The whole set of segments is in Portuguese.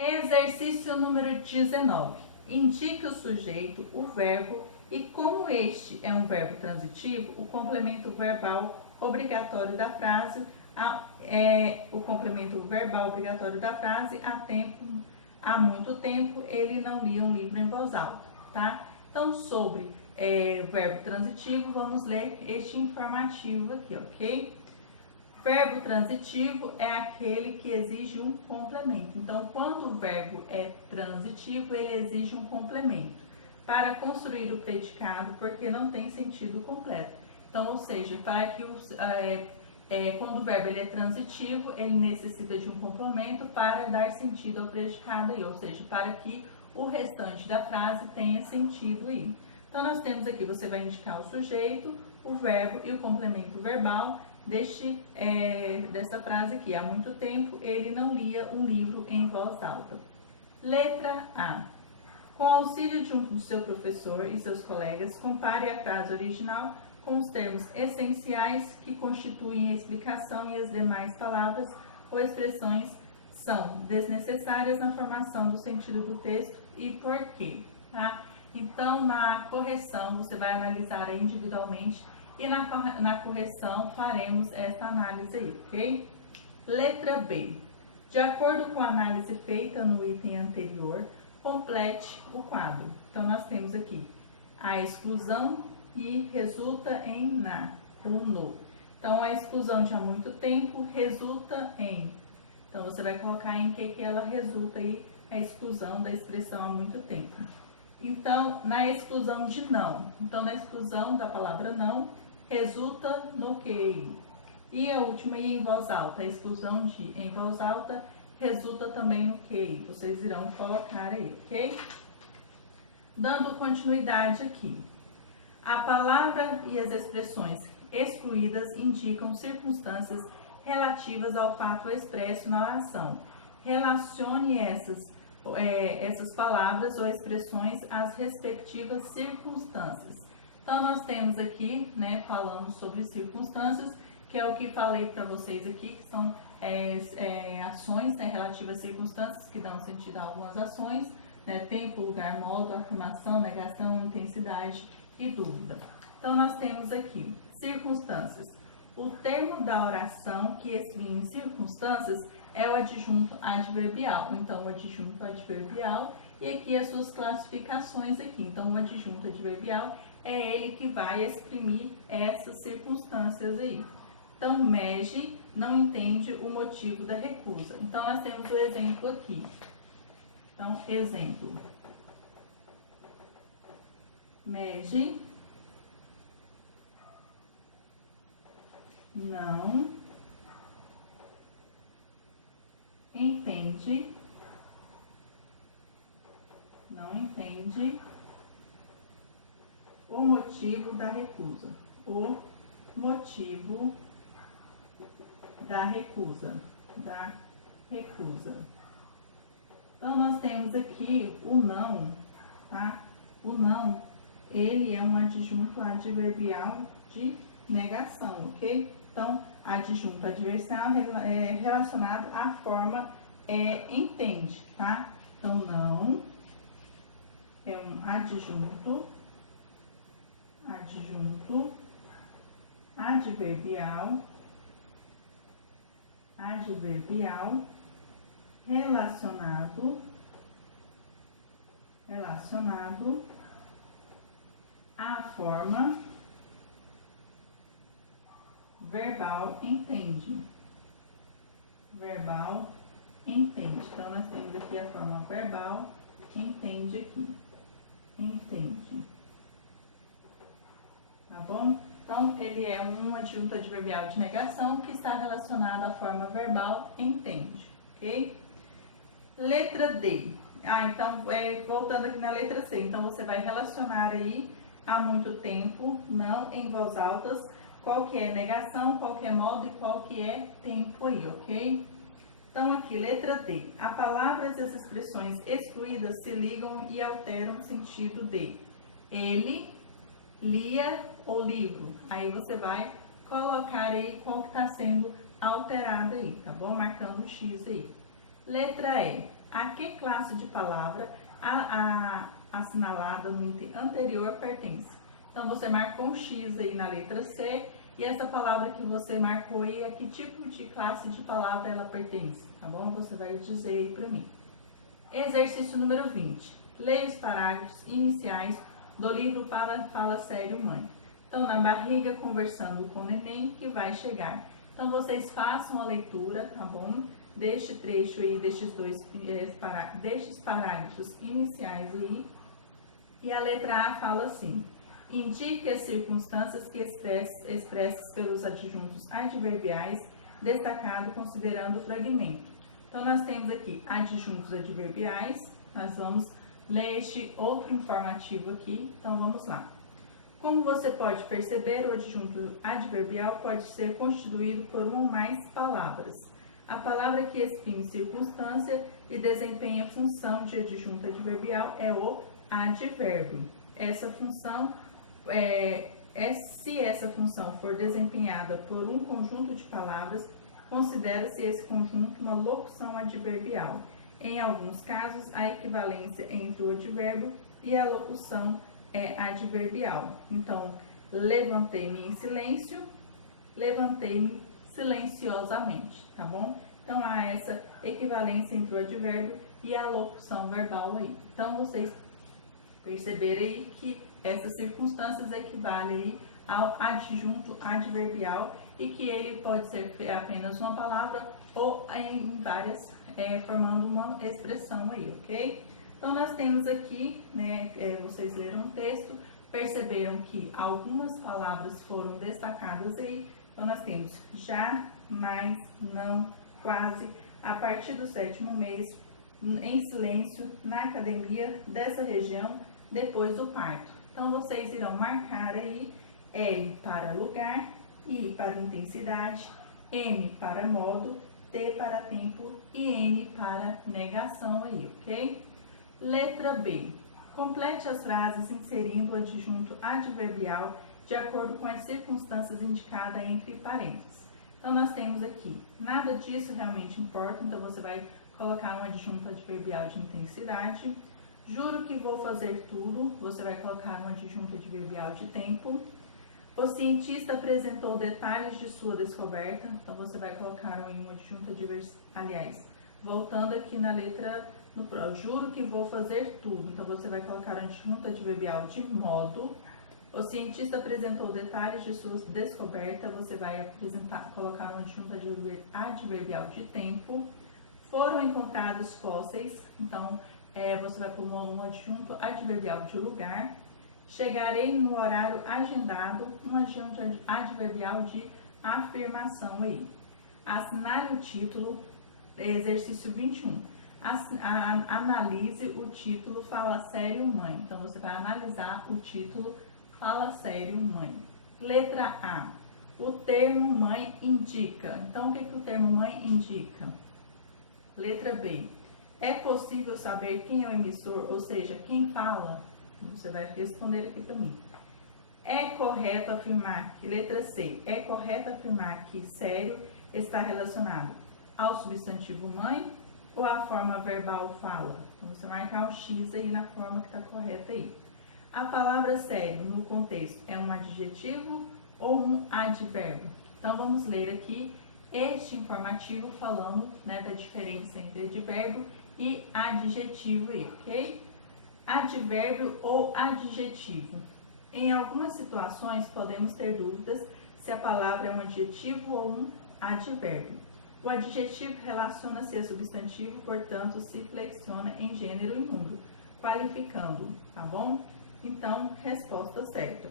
Exercício número 19. Indique o sujeito, o verbo e, como este é um verbo transitivo, o complemento verbal obrigatório da frase, há muito tempo ele não lia um livro em voz alta, tá? Então, sobre verbo transitivo, vamos ler este informativo aqui, ok? Verbo transitivo é aquele que exige um complemento. Então, quando o verbo é transitivo, ele exige um complemento para construir o predicado, porque não tem sentido completo. Então, ou seja, para que quando o verbo ele é transitivo, ele necessita de um complemento para dar sentido ao predicado aí, ou seja, para que o restante da frase tenha sentido aí. Então, nós temos aqui, você vai indicar o sujeito, o verbo e o complemento verbal dessa frase aqui. Há muito tempo ele não lia um livro em voz alta. Letra A. Com auxílio de seu professor e seus colegas, compare a frase original com os termos essenciais que constituem a explicação e as demais palavras ou expressões são desnecessárias na formação do sentido do texto e por quê, tá? Então, na correção, você vai analisar individualmente e na correção faremos essa análise aí, ok? Letra B. De acordo com a análise feita no item anterior, complete o quadro. Então, nós temos aqui a exclusão e resulta em na ou no. Então, a exclusão de há muito tempo resulta em. Então, você vai colocar em que ela resulta aí, a exclusão da expressão há muito tempo. Então, na exclusão de não. Então, na exclusão da palavra não, resulta no que? E a última aí em voz alta. A exclusão de em voz alta resulta também no que? Vocês irão colocar aí, ok? Dando continuidade aqui. A palavra e as expressões excluídas indicam circunstâncias relativas ao fato expresso na oração. Relacione essas palavras ou expressões às respectivas circunstâncias. Então, nós temos aqui, né, falando sobre circunstâncias, que é o que falei para vocês aqui, que são ações, né, relativas a circunstâncias que dão sentido a algumas ações, né, tempo, lugar, modo, afirmação, negação, intensidade e dúvida. Então, nós temos aqui circunstâncias. O termo da oração que exprime circunstâncias é o adjunto adverbial. Então, o adjunto adverbial e aqui as suas classificações aqui. Então, o adjunto adverbial é ele que vai exprimir essas circunstâncias aí. Então, Mege não entende o motivo da recusa. Então, nós temos o exemplo aqui. Então, exemplo. Mege não entende o motivo da recusa. O motivo da recusa. Então, nós temos aqui o não, tá? O não, ele é um adjunto adverbial de negação, ok? Então, adjunto adverbial é relacionado à forma entende, tá? Então, não é um adjunto adverbial relacionado à forma verbal entende. Então, nós temos aqui a forma verbal entende aqui. Entende. Tá bom? Então, ele é um adjunto adverbial de negação que está relacionado à forma verbal entende, ok? Letra D. Então, voltando aqui na letra C. Então, você vai relacionar aí há muito tempo, não em voz alta, qual que é negação, qual que é modo e qual que é tempo aí, ok? Então, aqui, letra D. As palavras e as expressões excluídas se ligam e alteram o sentido de ele, lia ou livro. Aí você vai colocar aí qual que está sendo alterado aí, tá bom? Marcando o X aí. Letra E. a que classe de palavra a assinalada no item anterior pertence. Então, você marcou um X aí na letra C, e essa palavra que você marcou aí, a que tipo de classe de palavra ela pertence, tá bom? Você vai dizer aí para mim. Exercício número 20. Leia os parágrafos iniciais do livro Fala Sério Mãe. Então, na barriga, conversando com o neném que vai chegar. Então, vocês façam a leitura, tá bom? Deste trecho aí, destes parágrafos iniciais aí. E a letra A fala assim: indique as circunstâncias que expressas pelos adjuntos adverbiais, destacado considerando o fragmento. Então, nós temos aqui adjuntos adverbiais. Nós vamos ler este outro informativo aqui. Então, vamos lá. Como você pode perceber, o adjunto adverbial pode ser constituído por uma ou mais palavras. A palavra que exprime circunstância e desempenha função de adjunto adverbial é o advérbio. Essa função se essa função for desempenhada por um conjunto de palavras, considera-se esse conjunto uma locução adverbial. Em alguns casos, a equivalência entre o advérbio e a locução é adverbial. Então, levantei-me em silêncio, levantei-me silenciosamente, tá bom? Então, há essa equivalência entre o advérbio e a locução verbal aí. Então, vocês perceberem aí que essas circunstâncias equivalem aí ao adjunto adverbial e que ele pode ser apenas uma palavra ou em várias, formando uma expressão aí, ok? Então, nós temos aqui, né, vocês leram o texto, perceberam que algumas palavras foram destacadas aí. Então, nós temos já, mais, não, quase, a partir do 7º mês, em silêncio, na academia, dessa região, depois do parto. Então, vocês irão marcar aí L para lugar, I para intensidade, M para modo, T para tempo e N para negação aí, ok? Letra B. Complete as frases inserindo o adjunto adverbial de acordo com as circunstâncias indicadas entre parênteses. Então, nós temos aqui, nada disso realmente importa, então você vai colocar um adjunto adverbial de intensidade. Juro que vou fazer tudo, você vai colocar um adjunto adverbial de tempo. O cientista apresentou detalhes de sua descoberta, então você vai colocar um adjunto adverbial, voltando aqui na letra, juro que vou fazer tudo, então você vai colocar um adjunto adverbial de modo. O cientista apresentou detalhes de sua descoberta, você vai colocar um adjunto adverbial de tempo. Foram encontrados fósseis, então você vai pôr um adjunto adverbial de lugar. Chegarei no horário agendado, um adjunto adverbial de afirmação aí. Assinale o título, exercício 21. Analise o título Fala Sério Mãe. Então, você vai analisar o título Fala Sério Mãe. Letra A. O termo mãe indica. Então, o que o termo mãe indica? Letra B. É possível saber quem é o emissor, ou seja, quem fala? Você vai responder aqui para mim. É correto afirmar que, letra C, é correto afirmar que sério está relacionado ao substantivo mãe ou à forma verbal fala? Então, você marcar o X aí na forma que está correta aí. A palavra sério, no contexto, é um adjetivo ou um advérbio? Então, vamos ler aqui este informativo falando, né, da diferença entre advérbio e adjetivo aí, ok? Advérbio ou adjetivo. Em algumas situações, podemos ter dúvidas se a palavra é um adjetivo ou um advérbio. O adjetivo relaciona-se a substantivo, portanto, se flexiona em gênero e número, qualificando, tá bom? Então, resposta certa.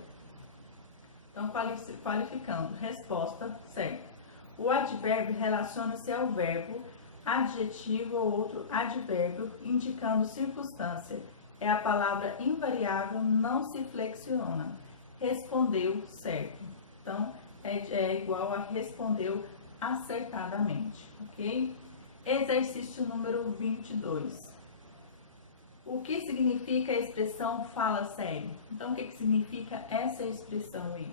Então, qualificando, resposta certa. O advérbio relaciona-se ao verbo, adjetivo ou outro advérbio, indicando circunstância. É a palavra invariável, não se flexiona. Respondeu certo. Então, é igual a respondeu acertadamente, ok? Exercício número 22. O que significa a expressão fala sério? Então, o que significa essa expressão aí?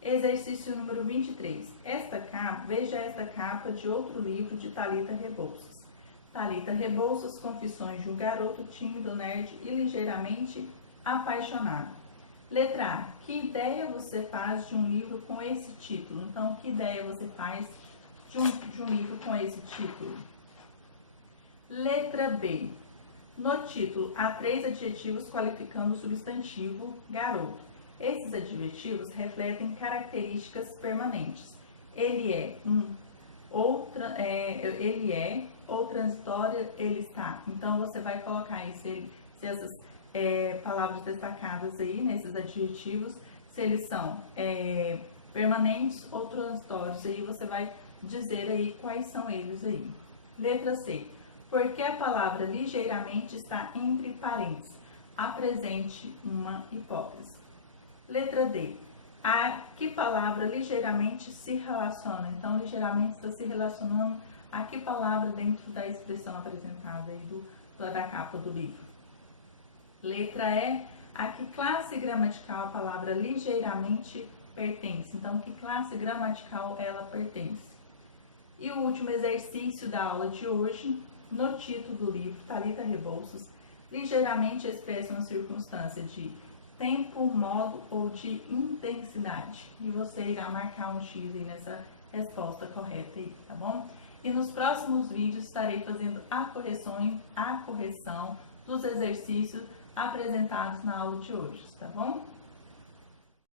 Exercício número 23. Veja esta capa de outro livro de Thalita Rebouças. Thalita Rebouças, Confissões de um Garoto Tímido, Nerd e Ligeiramente Apaixonado. Letra A. Que ideia você faz de um livro com esse título? Então, que ideia você faz de um livro com esse título? Letra B. No título, há 3 adjetivos qualificando o substantivo garoto. Esses adjetivos refletem características permanentes. Ele é ou transitório, ele está. Então, você vai colocar aí se essas palavras destacadas aí, nesses adjetivos, se eles são permanentes ou transitórios. Aí você vai dizer aí quais são eles aí. Letra C. Porque a palavra ligeiramente está entre parênteses. Apresente uma hipótese. Letra D. A que palavra ligeiramente se relaciona? Então, ligeiramente está se relacionando a que palavra dentro da expressão apresentada aí da capa do livro? Letra E. A que classe gramatical a palavra ligeiramente pertence? Então, que classe gramatical ela pertence? E o último exercício da aula de hoje, no título do livro, Thalita Rebouças, ligeiramente expressa uma circunstância de tempo, modo ou de intensidade. E você irá marcar um X aí nessa resposta correta aí, tá bom? E nos próximos vídeos estarei fazendo a correção dos exercícios apresentados na aula de hoje, tá bom?